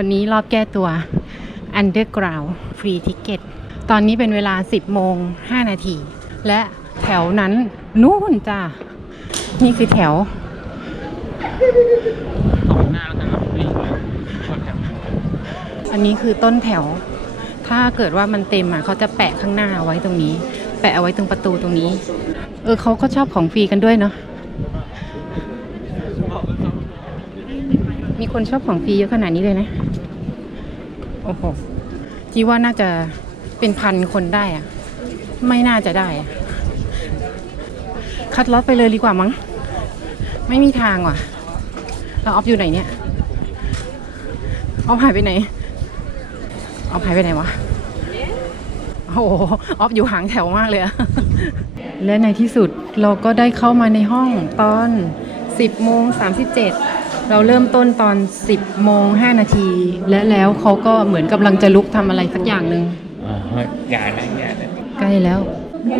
วันนี้รอบแก้ตัว Underground Free Ticket ตอนนี้เป็นเวลา 10 โมง 5 นาที และแถวนั้นนู่นจ้านี่คือแถวสองหน้าแล้วกันครับนี่อันนี้คือต้นแถว ถ้าเกิดว่ามันเต็มอะเขาจะแปะข้างหน้าเอาไว้ตรงนี้ แปะเอาไว้ตรงประตูตรงนี้ เออเขาก็ชอบของฟรีกันด้วยเนาะ มีคนชอบของฟรีเยอะขนาดนี้เลยนะ โอ้โหจีว่าน่าจะเป็นพันคนได้อะไม่น่าจะได้อะคัดล็อตไปเลยดีกว่ามั้ง ไม่มีทางว่ะแล้วออฟอยู่ไหนเนี่ย ออฟหายไปไหน ออฟหายไปไหนวะ โอ้โห ออฟอยู่หางแถวมากเลยอะและในที่สุดเราก็ได้เข้ามาในห้องตอน 10โมง37 เราเริ่มต้นตอน 10โมง5นาที และแล้วเขาก็เหมือนกำลังจะลุกทำอะไรสักอย่างหนึ่งอ่าอย่านะอย่านะใกล้แล้ว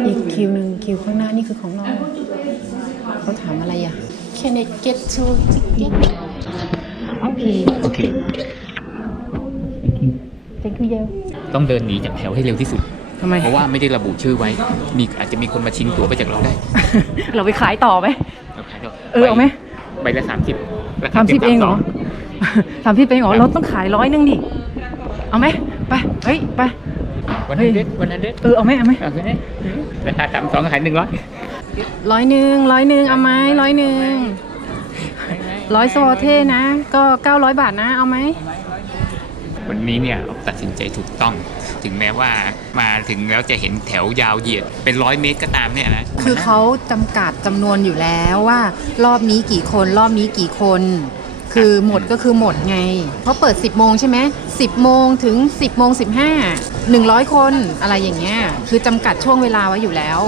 อีกคิวหนึ่งคิวข้างหน้านี่คือของเราเขาถามอะไรอะ Can I get to ticket โอเคโอเค thank you เยลต้องเดินหนีจากแถวให้เร็วที่สุด ทำไม เพราะว่าไม่ได้ระบุชื่อไว้ มีอาจจะมีคนมาชิงตั๋วไปจากเราได้ เราไปขายต่อไหมเราขายต่เออเอาไหม ใบละสามสิบ สามสิบเองเหรอสามสิบเองเหรอเราต้องขายร้อยหนึงดิเอาไหมไปเฮ้ยไปวันเฮ้นั้นยเด็ดวันนั้นเด็ดเออเอาไหมเอาไหมเอาไปเลยราคาสามสองขายหนึ่งร้อยร้อยหนึ่งร้อยหนึ่งเอาไหมร้อยหนึ่งร้อยสวอเท่นะ ก็เก้าร้อยบาทนะเอาไหม วันนี้เนี่ยตัดสินใจถูกต้อง ถึงแม้ว่ามาถึงแล้วจะเห็นแถวยาวเหยียดเป็นร้อยเมตรก็ตามเนี่ยนะคือเขาจำกัดจำนวนอยู่แล้วว่า รอบนี้กี่คนรอบนี้กี่คน คือหมดก็คือหมดไง เพราะเปิด 10 โมงใช่ไหม10 โมงถึง 10 โมง 15 100 คนอะไรอย่างเงี้ย คือจำกัดช่วงเวลาไว้อยู่แล้ว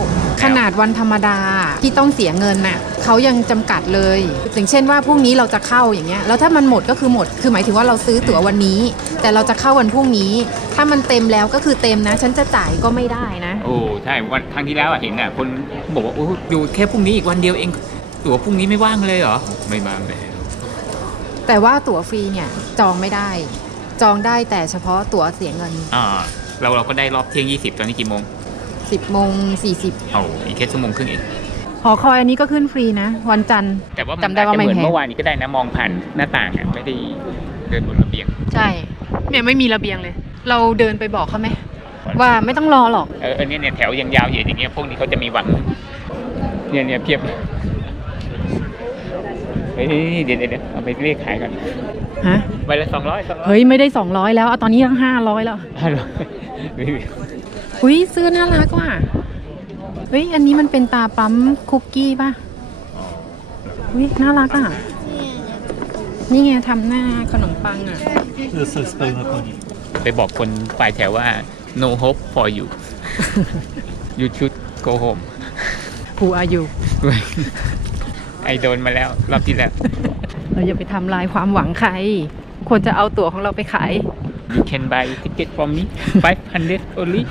ขนาดวันธรรมดาที่ต้องเสียเงินน่ะเขายังจำกัดเลย อย่างเช่นว่าพรุ่งนี้เราจะเข้าอย่างเงี้ย แล้วถ้ามันหมดก็คือหมด คือหมายถึงว่าเราซื้อตั๋ววันนี้ แต่เราจะเข้าวันพรุ่งนี้ ถ้ามันเต็มแล้วก็คือเต็มนะ ฉันจะจ่ายก็ไม่ได้นะ โอ้ ใช่ วันครั้งที่แล้วอะเห็นอะคนบอกว่า โอ้ อยู่แค่พรุ่งนี้อีกวันเดียวเอง ตั๋วพรุ่งนี้ไม่ว่างเลยเหรอ ไม่ว่างเลย แต่ว่าตั๋วฟรีเนี่ยจองไม่ได้ จองได้แต่เฉพาะตั๋วเสียเงิน อ่าเราเราก็ได้รอบเที่ยง 20 ตอนนี้กี่โมง 10โมง40เอาอีกแค่ชั่วโมงครึ่งเองหอคอยอันนี้ก็ขึ้นฟรีนะ วันจันทร์แต่ว่ามันจำได้อาจว่าจะไม่เหมือนแพงเมื่อวานนี้ก็ได้นะมองผ่านหน้าต่างอะไม่ได้เดินบนระเบียง ใช่เนี่ยไม่มีระเบียงเลย เราเดินไปบอกเขาไหมว่าไม่ต้องรอหรอก เออเออเนี่ยเนี่ยแถวยังยาวเหยียดอย่างเงี้ยพวกนี้เขาจะมีหวังเนี่ยเนี่ยเพียบเฮ้ยเดี๋ยวเดี๋ยวเดี๋ยวเอาไปเรียกขายก่อนฮะใบละสองร้อยสองร้อยเฮ้ยไม่ได้ 200 แล้วเอาตอนนี้ตั้ง500 แล้วห้าร้อยอุ้ยเสื้อน่ารักว่ะเฮ้ยอันนี้มันเป็นตาปั๊มคุกกี้ป่ะอุ้ยน่ารักอะนี่ไงทำหน้าขนมปังอะ This is pełna koni. ไปบอกคนปลายแถวว่า no hope for you you should go home Who are you ไอโดนมาแล้ว รอบที่แล้ว เราอย่าไปทำลายความหวังใคร ควรจะเอาตั๋วของเราไปขาย you can buy ticket from me 500 only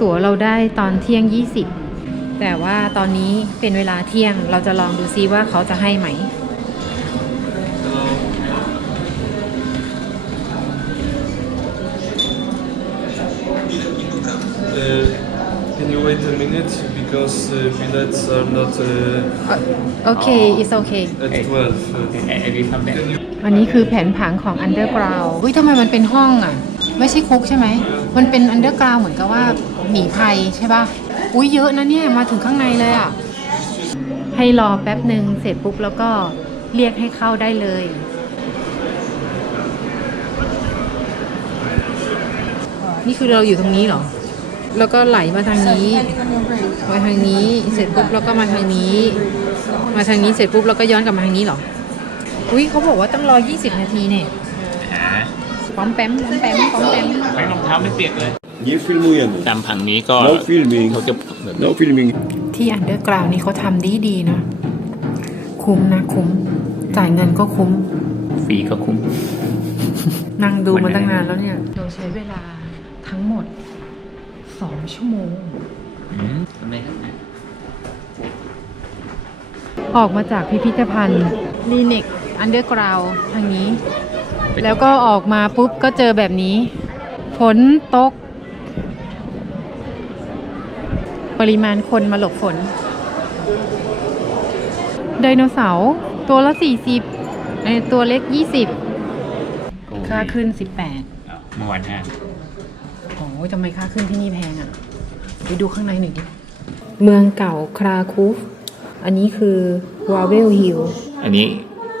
ตั๋วเราได้ตอนเที่ยง 20 แต่ว่าตอนนี้เป็นเวลาเที่ยงเราจะลองดูซิว่าเขาจะให้ไหม Uh, Can you wait a minute because uh, billets are not uh, โอเค it's okay at 12. Uh, ไอรีทำแบบอันนี้คือแผนผังของ Underground เฮ้ยทำไมมันเป็นห้องอะ ไม่ใช่คุกใช่ไหม มันเป็น Underground เหมือนกับว่าหนีภัยใช่ป่ะ อุ้ยเยอะนะเนี่ย มาถึงข้างในเลยอะ ให้รอแป๊บหนึ่งเสร็จปุ๊บแล้วก็เรียกให้เข้าได้เลย นี่คือเราอยู่ตรงนี้เหรอ แล้วก็ไหลมาทางนี้ มาทางนี้เสร็จปุ๊บแล้วก็มาทางนี้ มาทางนี้เสร็จปุ๊บแล้วก็ย้อนกลับมาทางนี้เหรอ อุ้ยเขาบอกว่าต้องรอ 20 นาทีเนี่ยหาป้อมแปมป้อมแปมป้อมแปมไม่รองเท้าไม่เปียกเลย Nie filmujemy. ตามผังนี้ก็ No filming. เขาจะแบบ No filming. ที่อันเดอร์กราวนี่เขาทำดีดีๆนะ คุ้มนะคุ้ม จ่ายเงินก็คุ้ม ฟรีก็คุ้ม นั่งดูวัมานไหนตั้งนานแล้วเนี่ย เราใช้เวลาทั้งหมด 2ชั่วโมง อืมทำไมครับออกมาจากพิพิธภัณฑ์รีเน็กอันเดอร์กราวทางนี้ไปแล้วก็ออกมาปุ๊บก็เจอแบบนี้ ฝนตก ปริมาณคนมาหลบฝน ไดโนเสาร์ตัวละ 40ไอ้ตัวเล็ก 20 ค่าขึ้น 18 เมื่อวันห้าโอ้ยทำไมค่าขึ้นที่นี่แพงอะ่ะ ไปดูข้างในหน่อยดิ เมืองเก่าคราคูฟ อันนี้คือวาเวลฮิล อันนี้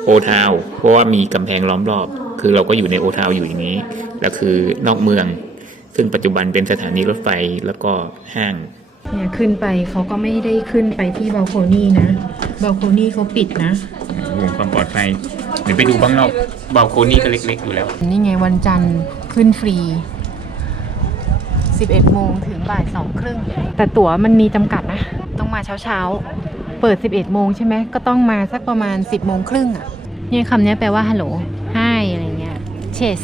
โอทาวเพราะว่ามีกำแพงล้อมรอบ คือเราก็อยู่ในโอทาวอยู่อย่างนี้ แล้วคือนอกเมือง ซึ่งปัจจุบันเป็นสถานีรถไฟแล้วก็ห้างเนี่ยขึ้นไปเขาก็ไม่ได้ขึ้นไปที่บ a ลโคนี่นะบ a ลโคนี่เขาปิดนะห่วงความปลอดภัยเดี๋ยวไปดูบ้างนอกบาลโคนี่ก็เล็ก ๆ อยู่แล้ว นี่ไงวันจันทร์ขึ้นฟรี 11 โมงถึงบ่าย2ครึ่ง แต่ตั๋วมันมีจำกัดนะ ต้องมาเช้าเช้าๆ เปิด 11 โมงใช่ไหม ก็ต้องมาสักประมาณ 10 โมงครึ่งอะเนี่ยคำนี้แปลว่าฮัลโหลให้อะไรเงี้ยเชส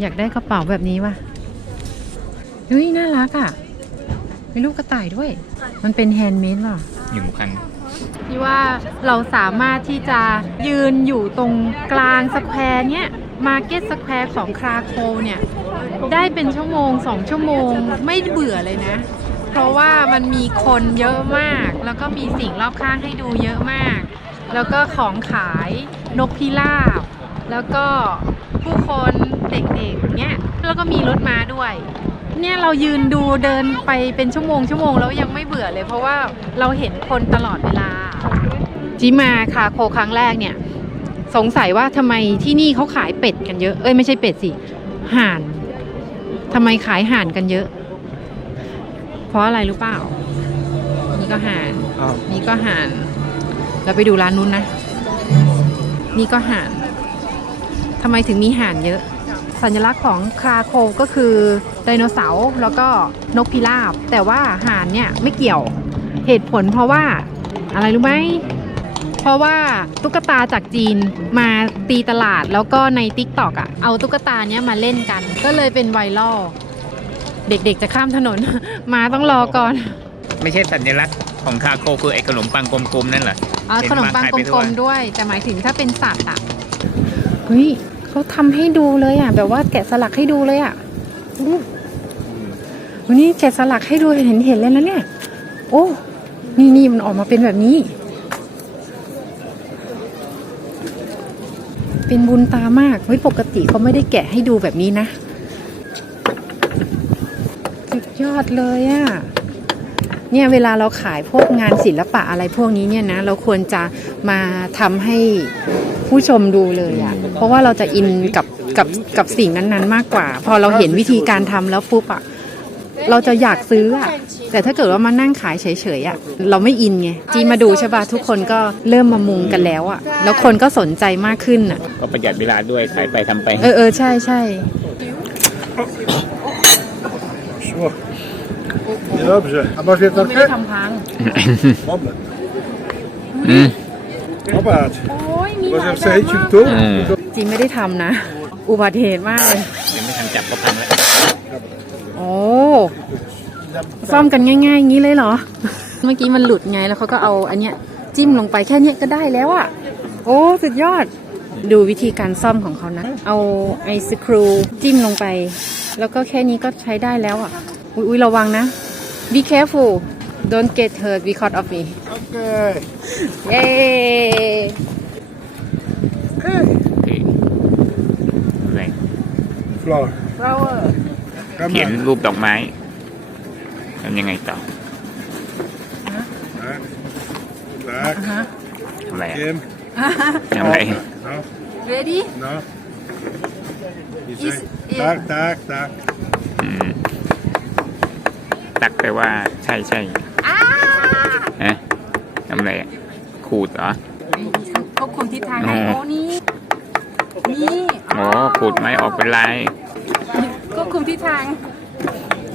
อยากได้กระเป๋าแบบนี้ว่ะเฮ้ยน่ารักอะมีลูกกระต่ายด้วย มันเป็นแฮนด์เมดว่ะอยู่คันที่ว่าเราสามารถที่จะยืนอยู่ตรงกลางสแควร์เนี้ยมาร์เก็ตสแควร์ของคราโคลเนี่ย ได้เป็นชั่วโมงสองชั่วโมงไม่เบื่อเลยนะ เพราะว่ามันมีคนเยอะมาก แล้วก็มีสิ่งรอบข้างให้ดูเยอะมาก แล้วก็ของขายนกพิราบ แล้วก็ผู้คนเด็กๆเนี้ยแล้วก็มีรถม้าด้วย เนี่ยเรายืนดูเดินไปเป็นชั่วโมงชั่วโมงแล้วยังไม่เบื่อเลย เพราะว่าเราเห็นคนตลอดเวลา จิมาคาโคครั้งแรกเนี่ยสงสัยว่าทำไมที่นี่เขาขายเป็ดกันเยอะ เอ้ยไม่ใช่เป็ดสิห่าน ทำไมขายห่านกันเยอะ เพราะอะไรรู้เปล่า นี่ก็ห่านนี่ก็ห่าน เราไปดูร้านนู้นนะ นี่ก็ห่านทำไมถึงมีห่านเยอะ สัญลักษณ์ของคราโคก็คือไดโนเสาร์แล้วก็นกพิราบ แต่ว่าห่านเนี่ยไม่เกี่ยว เหตุผลเพราะว่าอะไรรู้ไหม เพราะว่าตุ๊กตาจากจีนมาตีตลาดแล้วก็ใน t ิ k t o k อะเอาตุ๊กตาเนี้ยมาเล่นกัน ก็เลยเป็นไวรัลเด็กๆจะข้ามถนน มาต้องรอก่อน ไม่ใช่สัญลักษณ์ของคาโคคือไอ้ขนมปังกลมๆนั่นเหรอเอาเห็นขนมปังวางขายไปกทั่ลวมๆด้วย แต่หมายถึงถ้าเป็นสัตว์อะเฮ้ยเขาทำให้ดูเลยอะ แบบว่าแกะสลักให้ดูเลยอะอู้วันนี้แกะสลักให้ดูเห็นเห็นเลยนะเนี่ย โอ้ นี่นี่มันออกมาเป็นแบบนี้ เป็นบุญตามากเฮ้ยปกติเขาไม่ได้แกะให้ดูแบบนี้นะสุดยอดเลยอะเนี่ยเวลาเราขายพวกงานศิลปะอะไรพวกนี้เนี่ยนะ เราควรจะมาทำให้ผู้ชมดูเลยอะเพราะว่าเราจะอินกับกับกับสิ่งนั้นๆ มากกว่า พอเราเห็นวิธีการทำแล้วปุ๊บอะ เราจะอยากซื้ออะแต่ถ้าเกิดว่ามานั่งขายเฉยๆอะเราไม่อินไงจีมาดูใช่ปะทุกคนก็เริ่มมามุงกันแล้วอะแล้วคนก็สนใจมากขึ้นอะก็ประหยัดเวลาด้วยขายไปทำไป เออเออใช่ใช่ Zo. Hier hebben ze. En was dit ไม่ได้ nog ทำพัง Mannen. อืม Papa het. โอ้ยมีห Was ลาย een แบบ steentje มาก toe. อืมจริงไม่ได้ทำนะ อุบัติเหตุมากเลย ยังไม่ทันจับก็พังแล้ว โอ้ซ่อมกันง่ายๆอย่างนี้เลยเหรอ เมื่อกี้มันหลุดไงแล้วเขาก็เอาอันเนี้ยจิ้มลงไปแค่เนี้ยก็ได้แล้วอะโอ้สุดยอด ดูวิธีการซ่อมของเขานะ เอาไอศครูจิ้มลงไป แล้วก็แค่นี้ก็ใช้ได้แล้วอะอยอุ้ยระวังนะ be careful don't get hurt because of me Oké. เย้โอเคอะไร Flower. flower Ga เขียน maar. รูปดอกไม้ทำยังไงต่อ Daar. ฮะทำอะไรอะ Kim. ทำอะไร Nou, ready nou. Die Is- zegt, is- Daar, daar, daar. อืมตักไปว่าใช่ใช่ฮะทำอะไรอะขูดเหรอ ควบคุมทิศทางให้อ๋อโอ้นี่ นี่ อ๋อขูดไม้ออกเป็นลาย ควบคุมทิศทาง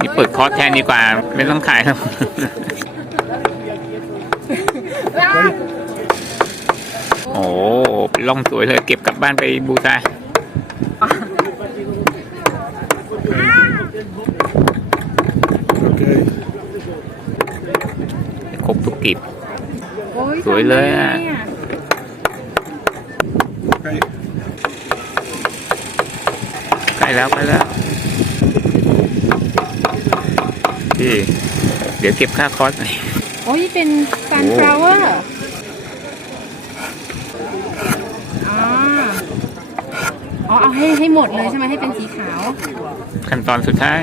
นี่เปิดคอร์สแทนดีกว่า ไม่ต้องขายแล้วโอ้เป็นร่องสวยเลย เก็บกลับบ้านไปบูชา Oké. ครบทุกกลีบ โอ้ยสวยเลยอะ ทำได้ไง Oké. ใกล้แล้วใกล้แล้ว พี่ เดี๋ยวเก็บค่าคอร์สหน่อยโอ้ยเป็นโอ้ sunflower อ๋ออ๋อเอาให้ให้หมดเลยใช่ไหมให้เป็นสีขาว ขั้นตอนสุดท้าย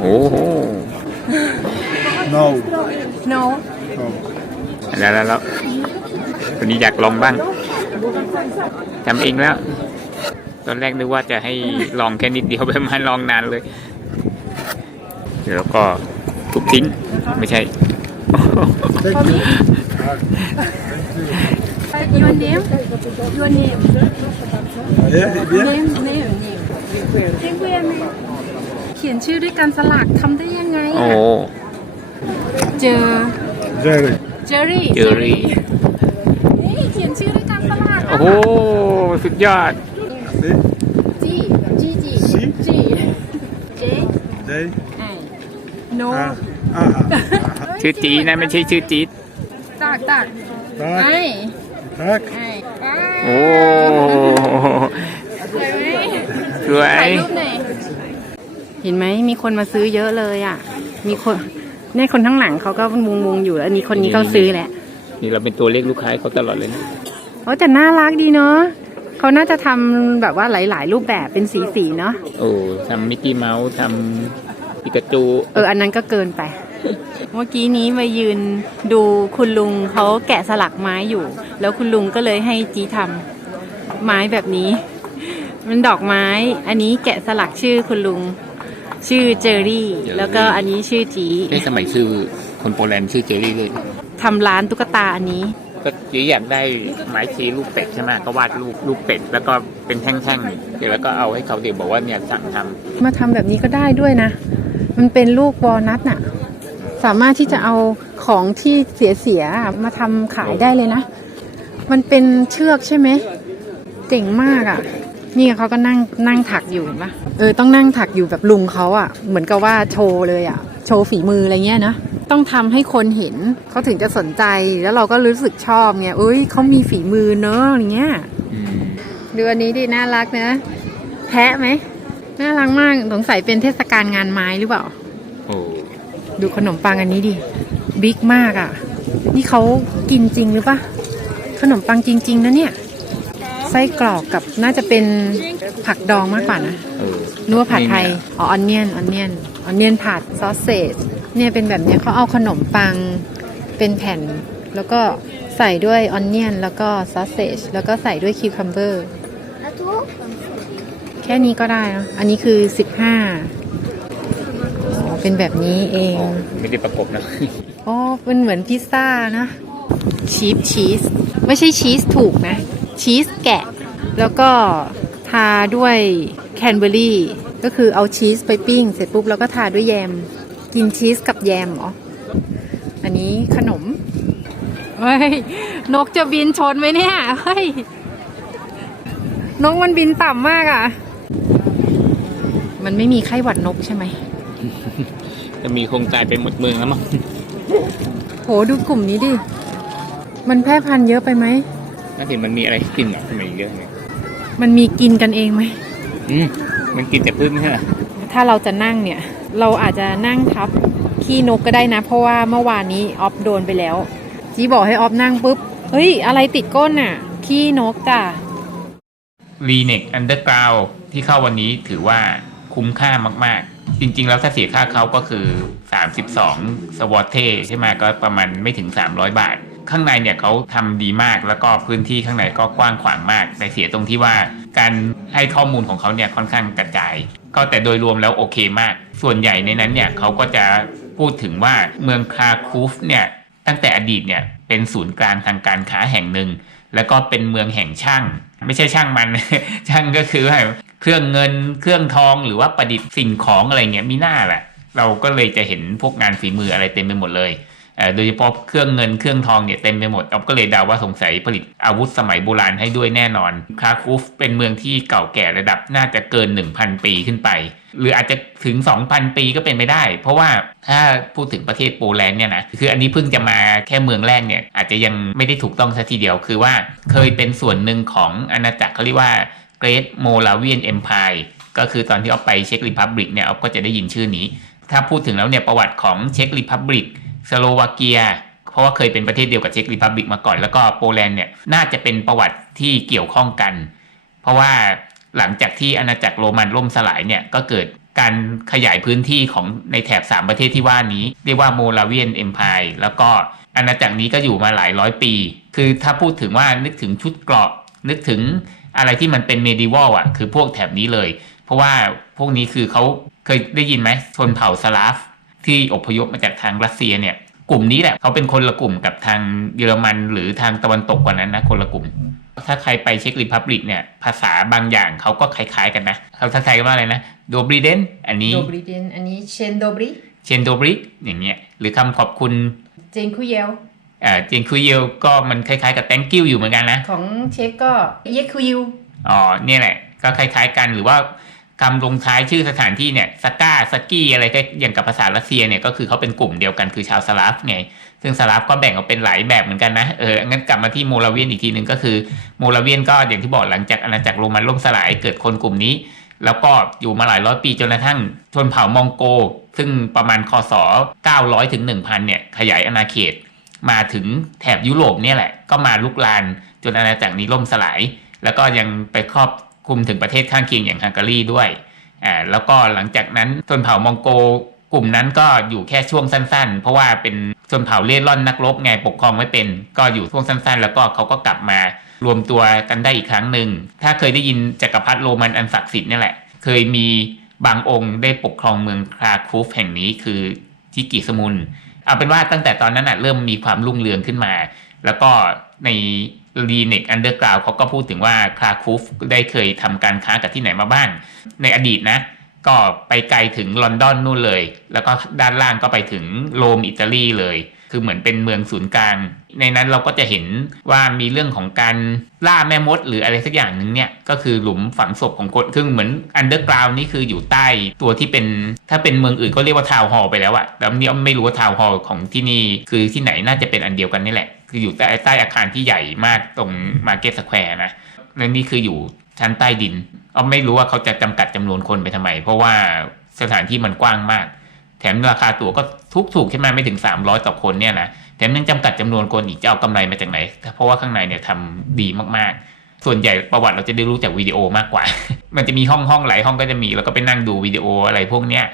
โอ้โห No. no แล้วแล้วแล้วคนนี้อยากลองบ้างทำเองแล้ว ตอนแรกนึกว่าจะให้ลองแค่นิดเดียวไปมาลองนานเลยเดี๋ยวก็ทุบทิ้ง ไม่ใช่ Thank you. your name your name Yeah, bien. name name name เขียนชื่อด้วยการสลักทำได้ยังไงโอ้ อะเจอ Jerry. เจอรี่เจอรี่ นี่เขียนชื่อด้วยการสลักโอ้โห สุดยอด See? จีจีจี Si? จีเจ Day. ไอ no Ah. Ah. ชื่อจีดนะไม่ใช่ชื่อจีดตักตักไอ Tack. Tack. ไอโอ้สวยไหมสวยถ่ายรูปหน่อยเห็นไหมมีคนมาซื้อเยอะเลยอะ มีคนในคนข้างหลังเขาก็มุงมุงๆอยู่แล้วอันนี้คนนี้เขาซื้อแหละ นี่เราเป็นตัวเลขลูกค้าให้เขาตลอดเลยนะโอ้แต่น่ารักดีเนาะ เขาน่าจะทำแบบว่าหลาย ๆ รูปแบบเป็นสีๆเนาะโอ้ทำมิกกี้เมาส์ทำปิกาจูเอออันนั้นก็เกินไป เมื่อกี้นี้มายืนดูคุณลุงเขาแกะสลักไม้อยู่ แล้วคุณลุงก็เลยให้จีทำไม้แบบนี้ มันดอกไม้ อันนี้แกะสลักชื่อคุณลุง ชื่อเจอรี่ แล้วก็อันนี้ชื่อจีในสมัยชื่อคนโปแลนด์ชื่อเจอรี่เลยทำร้านตุ๊กตาอันนี้ ก็จีอยากได้ไม้ชีรูปเป็ดใช่ไหมก็วาดรูปรูปเป็ดแล้วก็เป็นแท่งๆเดี๋ยวแล้วก็เอาให้เขาเดี๋ยวบอกว่าเนี่ยสั่งทำมาทำแบบนี้ก็ได้ด้วยนะ มันเป็นลูกวอลนัทน่ะ สามารถที่จะเอาของที่เสียๆอะมาทำขายได้เลยนะ มันเป็นเชือกใช่ไหมเจ๋งมากอะ่ะ นี่เขาก็นั่งนั่งถักอยู่เห็นปะเออต้องนั่งถักอยู่แบบลุงเขาอะ่ะ เหมือนกับว่าโชว์เลยอะ่ะ โชว์ฝีมืออะไรเงี้ยนะ ต้องทำให้คนเห็นเขาถึงจะสนใจแล้วเราก็รู้สึกชอบไงเอ้ยเขามีฝีมือเนอะอย่างเงี้ยอืมดูอันนี้ดิน่ารักนะแพะไหมน่ารักมากสงสัยเป็นเทศกาลงานไม้หรือเปล่าโอ้ดูขนมปังอันนี้ดิบิ๊กมากอะ่ะ นี่เขากินจริงหรือปะขนมปังจริง ๆนะเนี่ยไส้กรอกกับน่าจะเป็นผักดองมากกว่านะเออนึกว่าผัดไทยอ๋อออนเนียนออนเนียนออนเนียนผัดซอสเซจ เนี่ยเป็นแบบเนี้ยเขาเอาขนมปังเป็นแผ่น แล้วก็ใส่ด้วยออนเนียน แล้วก็ซอสเซจแล้วก็ใส่ด้วยคิวคัมเบอร์ แค่นี้ก็ได้เนอะอันนี้คือสิบห้าอ๋อเป็นแบบนี้เองอ๋อไม่ได้ประกบนะอ๋อเป็นเหมือนพิซซ่านะชีสชีสไม่ใช่ชีสถูกนะ ชีสแกะ แล้วก็ทาด้วยแคนเบอรี่ ก็คือเอาชีสไปปิ้ง เสร็จปุ๊บแล้วก็ทาด้วยแยม กินชีสกับแยมเหรอ อันนี้ขนม เฮ้ย นกจะบินชนไหมเนี่ย เฮ้ย นกมันบินต่ำมากอะ่ะ มันไม่มีไข้หวัดนกใช่ไหม จะมีคงตายไปหมดเมืองแล้วมั้ง โหดูกลุ่มนี้ดิ มันแพร่พันธุ์เยอะไปไหมน่าจะมันมีอะไรให้กินเหรอทำไมเยอะเนี่ยมันมีกินกันเองไหม อืม มันกินแต่พืชไม่ใช่เหรอถ้าเราจะนั่งเนี่ย เราอาจจะนั่งทับขี้นกก็ได้นะ เพราะว่าเมื่อวานนี้ออฟโดนไปแล้ว จีบอกให้ออฟนั่งปุ๊บ เฮ้ย อะไรติดก้นน่ะ ขี้นกจ้ะรีเน็กอันเดอร์กราวที่เข้าวันนี้ถือว่าคุ้มค่ามาก ๆ จริง ๆ แล้วถ้าเสียค่าเข้าก็คือ 32 สวอตเทใช่ไหมก็ประมาณไม่ถึง 300 บาท ข้างในเนี่ยเขาทำดีมากแล้วก็พื้นที่ข้างในก็กว้างขวางมาก แต่เสียตรงที่ว่าการให้ข้อมูลของเขาเนี่ยค่อนข้างกระจาย ก็แต่โดยรวมแล้วโอเคมาก ส่วนใหญ่ในนั้นเนี่ยเขาก็จะพูดถึงว่าเมืองคาคูฟเนี่ยตั้งแต่อดีตเนี่ยเป็นศูนย์กลางทางการค้าแห่งหนึ่ง แล้วก็เป็นเมืองแห่งช่าง ไม่ใช่ช่างมัน ช่างก็คือว่าเครื่องเงินเครื่องทองหรือว่าประดิษฐ์สิ่งของอะไรเงี้ยมีหน้าแหละเราก็เลยจะเห็นพวกงานฝีมืออะไรเต็มไปหมดเลย โดยเฉพาะเครื่องเงินเครื่องทองเนี่ยเต็มไปหมดออฟก็เลยเดาว่าสงสัยผลิตอาวุธสมัยโบราณให้ด้วยแน่นอน คาคูฟเป็นเมืองที่เก่าแก่ระดับน่าจะเกิน 1,000 ปีขึ้นไป หรืออาจจะถึง 2,000 ปีก็เป็นไปได้ เพราะว่าถ้าพูดถึงประเทศโปแลนด์เนี่ยนะคืออันนี้เพิ่งจะมาแค่เมืองแรกเนี่ยอาจจะยังไม่ได้ถูกต้องซะทีเดียวคือว่าเคยเป็นส่วนหนึ่งของอาณาจักรเขาเรียกว่า Great Moravian Empire ก็คือตอนที่เอาไปเช็กริพับลิกเนี่ยเอาก็จะได้ยินชื่อนี้ ถ้าพูดถึงแล้วเนี่ยประวัติของเช็กริพับลิก สโลวาเกีย เพราะว่าเคยเป็นประเทศเดียวกับเช็กริพับลิกมาก่อน แล้วก็โปแลนด์เนี่ยน่าจะเป็นประวัติที่เกี่ยวข้องกัน เพราะว่าหลังจากที่อาณาจักรโรมันล่มสลายเนี่ยก็เกิดการขยายพื้นที่ของในแถบ 3 ประเทศที่ว่านี้ เรียกว่าโมราเวียนเอ็มพายแล้วก็อาณาจักรนี้ก็อยู่มาหลายร้อยปี คือถ้าพูดถึงว่านึกถึงชุดเกราะ นึกถึงอะไรที่มันเป็นเมดิวอลอะ คือพวกแถบนี้เลย เพราะว่าพวกนี้คือเขาเคยได้ยินไหมชนเผ่าสลาฟ ที่อพยพมาจากทางรัสเซียเนี่ย กลุ่มนี้แหละเขาเป็นคนละกลุ่มกับทางเยอรมันหรือทางตะวันตกกว่านั้นนะคนละกลุ่ม ถ้าใครไปเช็กริพับลิกเนี่ยภาษาบางอย่างเขาก็คล้ายๆกันนะเขาทักทายกันว่าอะไรนะโดบริเดนอันนี้โดบริเดนอันนี้เชนโดบริเชนโดบริอย่างเงี้ยหรือคำขอบคุณเจนคุเยลเอ่อเจนคุยเยลก็มันคล้ายๆกับ thank you อยู่เหมือนกันนะ ของเช็กก็เยคุยิวอ๋อเนี่ยแหละก็คล้ายๆกันหรือว่า คำลงท้ายชื่อสถานที่เนี่ยสก้าสกี้อะไรก็อย่างกับภาษารัสเซียเนี่ยก็คือเขาเป็นกลุ่มเดียวกันคือชาวสลาฟไง ซึ่งสลาฟก็แบ่งออกเป็นหลายแบบเหมือนกันนะเอองั้นกลับมาที่โมราเวียนอีกทีหนึ่งก็คือโมราเวียนก็อย่างที่บอกหลังจากอาณาจักรโรมันล่มสลายเกิดคนกลุ่มนี้ แล้วก็อยู่มาหลายร้อยปีจนกระทั่งชนเผ่ามองโก ซึ่งประมาณคศ900ถึง1,000เนี่ยขยายอาณาเขต มาถึงแถบยุโรปเนี่ยแหละก็มาลุกลานจนอาณาจักรนี้ล่มสลายแล้วก็ยังไปครอบ คลุมถึงประเทศข้างเคียงอย่างฮังการีด้วยอ่าแล้วก็หลังจากนั้นชนเผ่ามองโกกลุ่มนั้นก็อยู่แค่ช่วงสั้น ๆ เพราะว่าเป็นชนเผ่าเล่ร่อนนักรบไงปกครองไม่เป็น ก็อยู่ช่วงสั้น ๆ แล้วก็เขาก็กลับมารวมตัวกันได้อีกครั้งหนึ่ง ถ้าเคยได้ยินจักรพรรดิโรมันอันศักดิ์สิทธิ์นี่แหละ เคยมีบางองค์ได้ปกครองเมืองคราคูฟแห่งนี้คือทิกิสมุน เอาเป็นว่าตั้งแต่ตอนนั้นน่ะเริ่มมีความรุ่งเรืองขึ้นมา แล้วก็ใน รีเน็กอันเดอร์กราวเขาก็พูดถึงว่าคลาคูฟได้เคยทำการค้ากับที่ไหนมาบ้าง ในอดีตนะ ก็ไปไกลถึงลอนดอนนู่นเลย แล้วก็ด้านล่างก็ไปถึงโรมอิตาลีเลย คือเหมือนเป็นเมืองศูนย์กลาง ในนั้นเราก็จะเห็นว่ามีเรื่องของการล่าแม่มด หรืออะไรสักอย่างหนึ่งเนี่ย ก็คือหลุมฝังศพของคนคือเหมือนอันเดอร์กราวนี่คืออยู่ใต้ตัวที่เป็นถ้าเป็นเมืองอื่นก็เรียกว่าทาวน์ฮอลไปแล้วอะแต่นี่ไม่รู้ว่าทาวน์ฮอลของที่นี่คือที่ไหนน่าจะเป็นอันเดียวกันนี่แหละ คืออยู่ใต้ใต้อาคารที่ใหญ่มากตรงมาร์เก็ตสแควร์นะและนี่คืออยู่ชั้นใต้ดินเอาไม่รู้ว่าเขาจะจำกัดจำนวนคนไปทำไม เพราะว่าสถานที่มันกว้างมาก แถมราคาตั๋วก็ทุกถูกใช่ไหมไม่ถึง 300 ต่อคนเนี่ยนะแถมยังจำกัดจำนวนคนอีกจะเอากำไรมาจากไหน เพราะว่าข้างในเนี่ยทำดีมากๆ ส่วนใหญ่ประวัติเราจะได้รู้จากวิดีโอมากกว่า มันจะมีห้องห้องหลายห้องก็จะมีแล้วก็ไปนั่งดูวิดีโออะไรพวกเนี้ย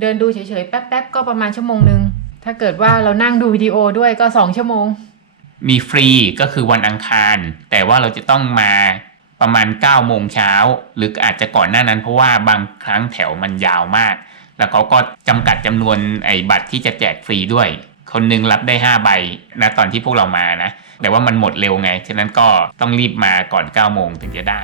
เดินดูเฉยๆแป๊บๆก็ประมาณชั่วโมงหนึ่งถ้าเกิดว่าเรานั่งดูวิดีโอด้วยก็สองชั่วโมง มีฟรีก็คือวันอังคาร แต่ว่าเราจะต้องมาประมาณ9โมงเช้าหรืออาจจะก่อนหน้านั้น เพราะว่าบางครั้งแถวมันยาวมาก แล้วเขาก็จำกัดจำนวนไอ้บัตรที่จะแจกฟรีด้วย คนนึงรับได้ 5 ใบนะตอนที่พวกเรามานะ แต่ว่ามันหมดเร็วไง ฉะนั้นก็ต้องรีบมาก่อน9โมงถึงจะได้